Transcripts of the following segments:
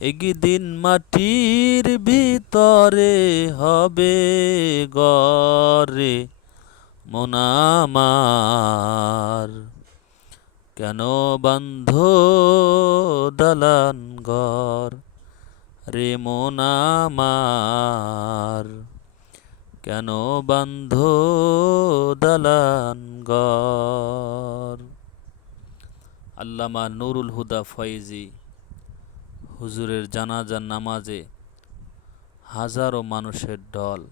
একদিন মাটির ভিতরে হবে গরে মোনামার কেন বন্ধ দালান ঘর রে মোনামার কেন বন্ধ দালান ঘর? আল্লামা নুরুল হুদা ফয়েজি হুজুরের জানাজার নামাজে হাজারো মানুষের ঢল।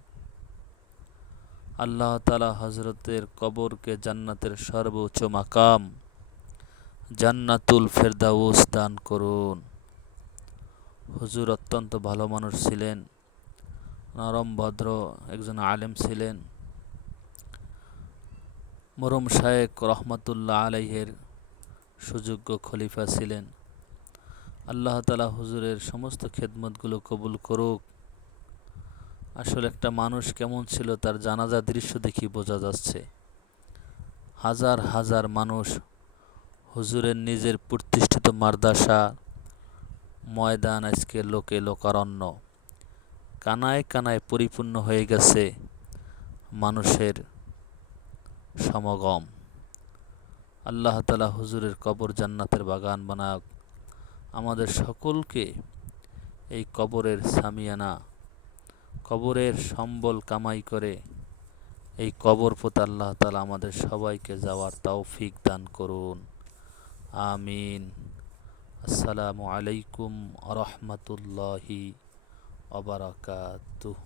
আল্লাহ তালা হজরতের কবরকে জান্নাতের সর্বোচ্চ মাকাম, জান্নাতুল ফেরদাউস দান করুন। হুজুর অত্যন্ত ভালো মানুষ ছিলেন, নরম, ভদ্র একজন আলেম ছিলেন। মরম শায়েক রহমতুল্লাহ আলাইহের সুযোগ্য খলিফা ছিলেন। আল্লাহ তালা হুজুরের সমস্ত খেদমতগুলো কবুল করুক। আসলে একটা মানুষ কেমন ছিল তার জানাজা দৃশ্য দেখি বোঝা যাচ্ছে। হাজার হাজার মানুষ হুজুরের নিজের প্রতিষ্ঠিত মারদাসা ময়দান আজকে লোকে লোকারণ্য। কানায় কানায় পরিপূর্ণ হয়ে গেছে মানুষের সমাগম। আল্লাহ তালা হুজুরের কবর জান্নাতের বাগান বানাক। আমাদের সকলকে এই কবরের সামিয়ানা, কবরের সম্বল কামাই করে এই কবর পোত আল্লাহ তালা আমাদের সবাইকে যাওয়ার তৌফিক দান করুন। আমিন। আসসালামু আলাইকুম রহমতুল্লাহি অবরাকাতুহ